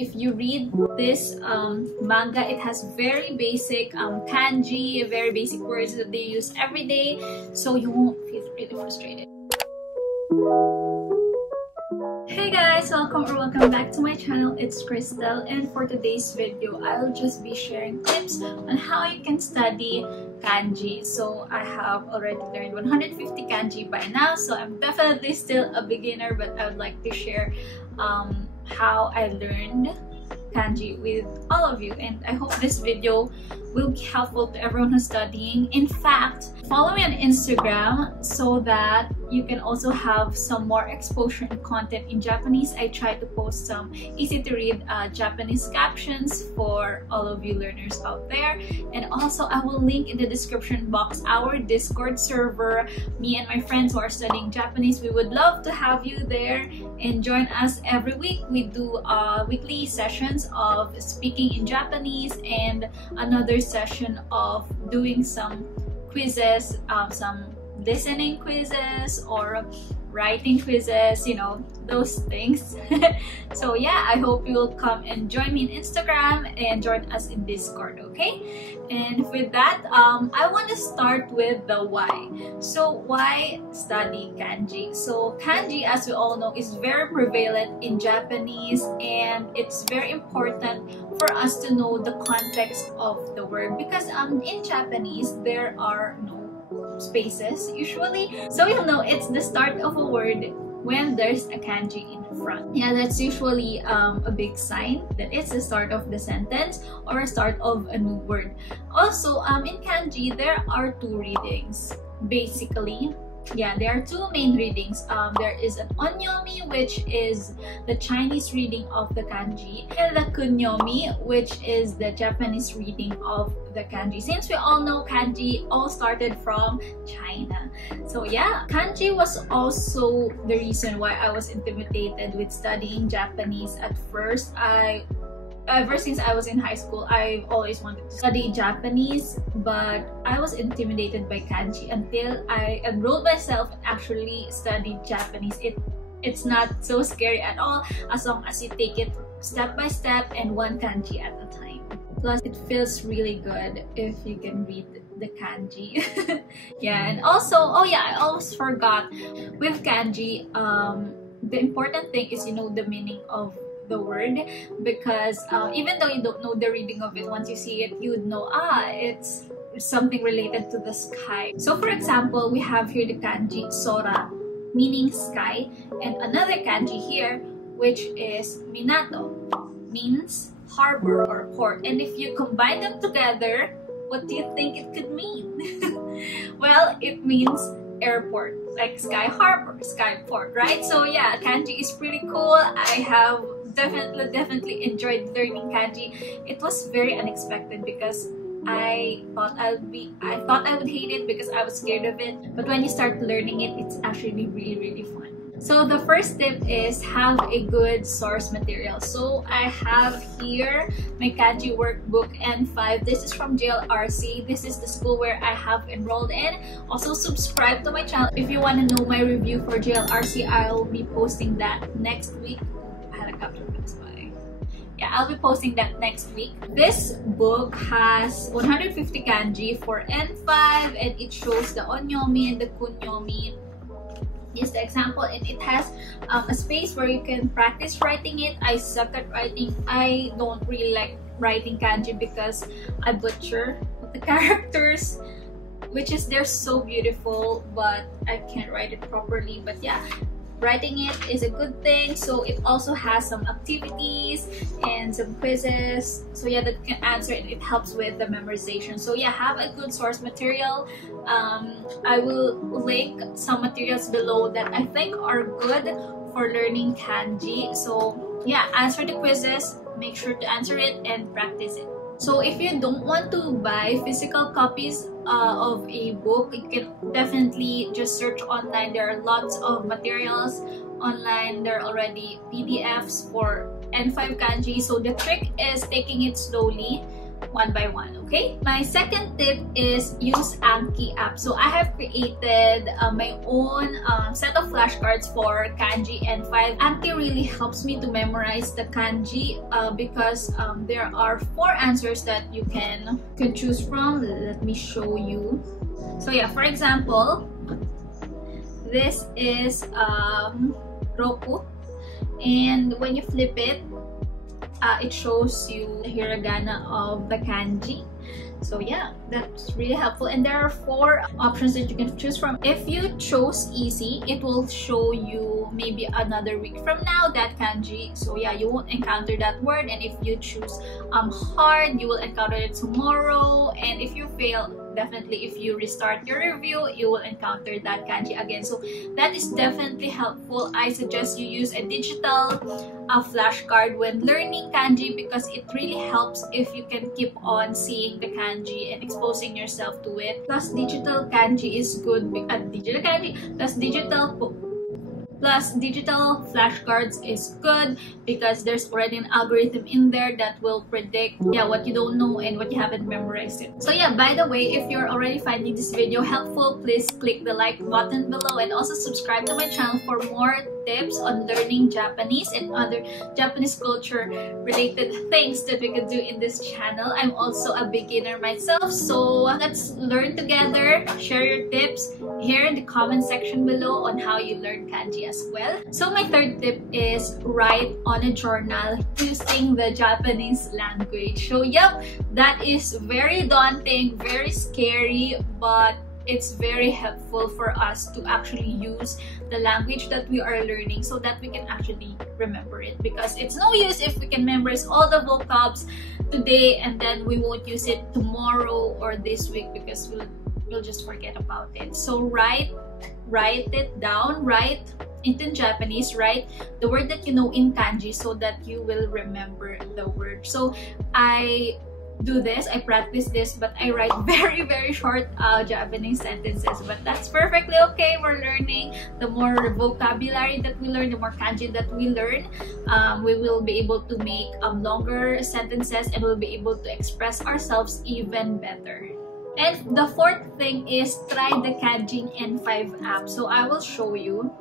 If you read this manga, it has very basic kanji, very basic words that they use every day, so you won't feel really frustrated. Hey guys, welcome back to my channel. It's Christelle, and for today's video I'll just be sharing tips on how you can study kanji. So I have already learned 150 kanji by now, so I'm definitely still a beginner, but I would like to share how I learned kanji with all of you, and I hope this video will be helpful to everyone who's studying. In fact, follow me on Instagram so that you can also have some more exposure and content in Japanese. I try to post some easy to read Japanese captions for all of you learners out there. And also I will link in the description box our Discord server. Me and my friends who are studying Japanese, we would love to have you there and join us every week. We do weekly sessions of speaking in Japanese and another session of doing some quizzes, some listening quizzes or writing quizzes, you know, those things. So yeah, I hope you will come and join me on Instagram and join us in Discord, okay? And with that, I want to start with the why. So why study kanji? So kanji, as we all know, is very prevalent in Japanese, and it's very important for us to know the context of the word, because in Japanese there are no spaces usually, so you'll know it's the start of a word when there's a kanji in front. Yeah, that's usually a big sign that it's the start of the sentence or a start of a new word. Also, in kanji there are two readings basically. Yeah, there are two main readings. There is an onyomi, which is the Chinese reading of the kanji, and the kunyomi, which is the Japanese reading of the kanji. Since we all know kanji all started from China. So yeah, kanji was also the reason why I was intimidated with studying Japanese at first. Ever since I was in high school, I've always wanted to study Japanese, but I was intimidated by kanji until I enrolled myself and actually studied Japanese. It's not so scary at all as long as you take it step by step and one kanji at a time. Plus, it feels really good if you can read the kanji. Yeah, and also, oh yeah, I almost forgot, with kanji, the important thing is you know the meaning of the word, because even though you don't know the reading of it, once you see it, you would know, it's something related to the sky. So for example, we have here the kanji sora, meaning sky, and another kanji here, which is minato, means harbor or port. And if you combine them together, what do you think it could mean? Well, it means airport, like sky harbor, sky port, right? So yeah, kanji is pretty cool. I have definitely enjoyed learning kanji. It was very unexpected because I thought I would hate it because I was scared of it, but when you start learning it, it's actually really fun. So the first tip is have a good source material. So I have here my kanji workbook N5. This is from JLRC. This is the school where I have enrolled in. Also subscribe to my channel if you want to know my review for JLRC. I'll be posting that next week. Yeah, I'll be posting that next week. This book has 150 kanji for N5, and it shows the onyomi and the kunyomi. Is the example, and it has a space where you can practice writing it. I suck at writing. I don't really like writing kanji because I butcher the characters, which is they're so beautiful, but I can't write it properly. But yeah, writing it is a good thing. So it also has some activities and some quizzes, so yeah, that can answer it. It helps with the memorization. So yeah, have a good source material. I will link some materials below that I think are good for learning kanji. So yeah, answer the quizzes, make sure to answer it and practice it. So if you don't want to buy physical copies of a book, you can definitely just search online. There are lots of materials online. There are already PDFs for N5 kanji. So the trick is taking it slowly. one by one, okay? My second tip is use Anki app. So I have created my own set of flashcards for Kanji N5. Anki really helps me to memorize the kanji because there are 4 answers that you can choose from. Let me show you. So yeah, for example, this is Roku, and when you flip it, it shows you the hiragana of the kanji. So yeah, that's really helpful. And there are 4 options that you can choose from. If you chose easy, it will show you maybe another week from now that kanji. So yeah, you won't encounter that word. And if you choose hard, you will encounter it tomorrow. And if you fail, definitely if you restart your review, you will encounter that kanji again. So that is definitely helpful. I suggest you use a digital flashcard when learning kanji because it really helps if you can keep on seeing the kanji and exposing yourself to it. Plus digital kanji is good. Plus digital flashcards is good because there's already an algorithm in there that will predict what you don't know and what you haven't memorized it. So yeah, by the way, if you're already finding this video helpful, please click the like button below and also subscribe to my channel for more tips on learning Japanese and other Japanese culture related things that we can do in this channel. I'm also a beginner myself, so let's learn together. Share your tips here in the comment section below on how you learn kanji as well. So my third tip is write on a journal using the Japanese language. So yep, that is very daunting, very scary, but it's very helpful for us to actually use the language that we are learning so that we can actually remember it, because it's no use if we can memorize all the vocabs today and then we won't use it tomorrow or this week because we'll just forget about it. So write it down, write it in Japanese, write the word that you know in kanji so that you will remember the word. So I do this, I practice this, but I write very short Japanese sentences, but that's perfectly okay. We're learning. The more vocabulary that we learn, the more kanji that we learn, we will be able to make longer sentences and we'll be able to express ourselves even better. And the fourth thing is try the Kanji N5 app. So I will show you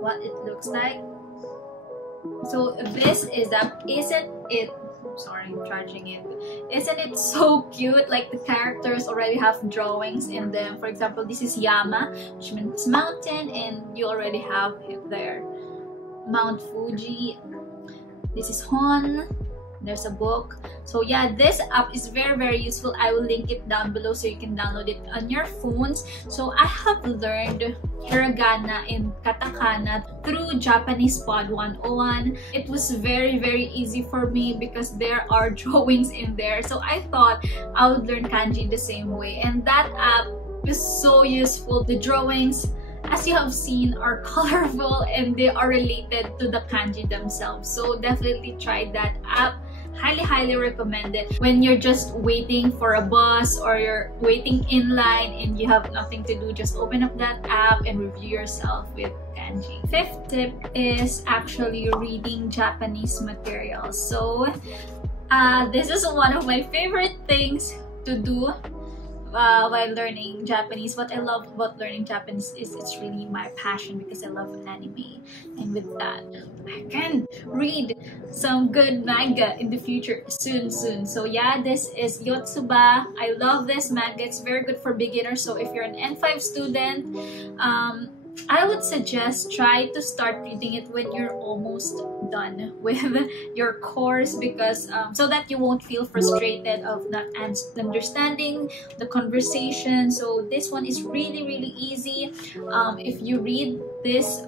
what it looks like. So this is isn't it so cute? Like the characters already have drawings in them. For example, this is Yama, which means mountain, and you already have it there. Mount Fuji. This is Hon. There's a book. So yeah, this app is very useful. I will link it down below so you can download it on your phones. So I have learned hiragana and katakana through Japanese Pod 101. It was very easy for me because there are drawings in there. So I thought I would learn kanji the same way, and that app is so useful. The drawings, as you have seen, are colorful and they are related to the kanji themselves. So definitely try that app. Highly recommend it when you're just waiting for a bus or you're waiting in line and you have nothing to do. Just open up that app and review yourself with kanji. Fifth tip is actually reading Japanese materials. So this is one of my favorite things to do while learning Japanese. What I love about learning Japanese is it's really my passion because I love anime, and with that I can read some good manga in the future soon. So yeah, this is Yotsuba. I love this manga. It's very good for beginners. So if you're an N5 student, I would suggest try to start reading it when you're almost done with your course, because so that you won't feel frustrated of not understanding the conversation. So this one is really easy. If you read this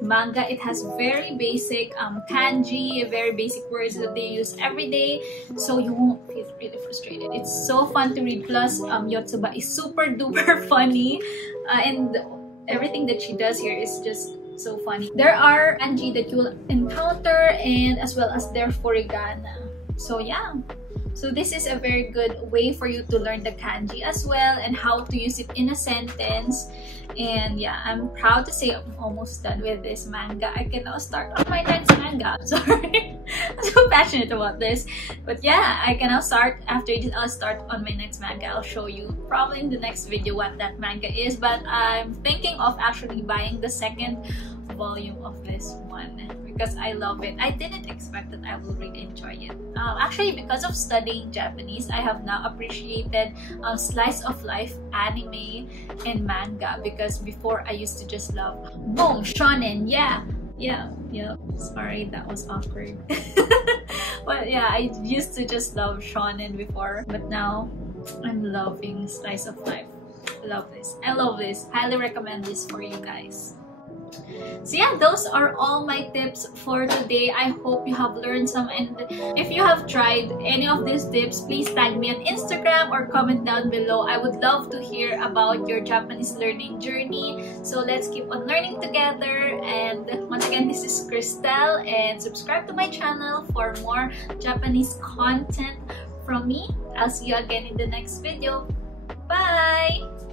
manga, it has very basic kanji, very basic words that they use every day, so you won't feel really frustrated. It's so fun to read. Plus Yotsuba is super duper funny, and everything that she does here is just so funny. There are kanji that you will encounter, and as well as their furigana. So yeah, So this is a very good way for you to learn the kanji as well and how to use it in a sentence. And yeah, I'm proud to say I'm almost done with this manga. I can now start on my next manga. Sorry, I'm so passionate about this. But yeah, I can now start. After this, I'll start on my next manga. I'll show you probably in the next video what that manga is. But I'm thinking of actually buying the second volume of this one because I love it. I didn't expect that I will really enjoy it. Actually, because of studying Japanese, I have now appreciated slice of life anime and manga, because before I used to just love boom shonen. Yeah. Sorry, that was awkward. But yeah, I used to just love shonen before, but now I'm loving slice of life. Love this. I love this. Highly recommend this for you guys. So yeah, those are all my tips for today. I hope you have learned some, and if you have tried any of these tips, please tag me on Instagram or comment down below. I would love to hear about your Japanese learning journey. So let's keep on learning together. And once again, this is Christelle, and subscribe to my channel for more Japanese content from me. I'll see you again in the next video. Bye!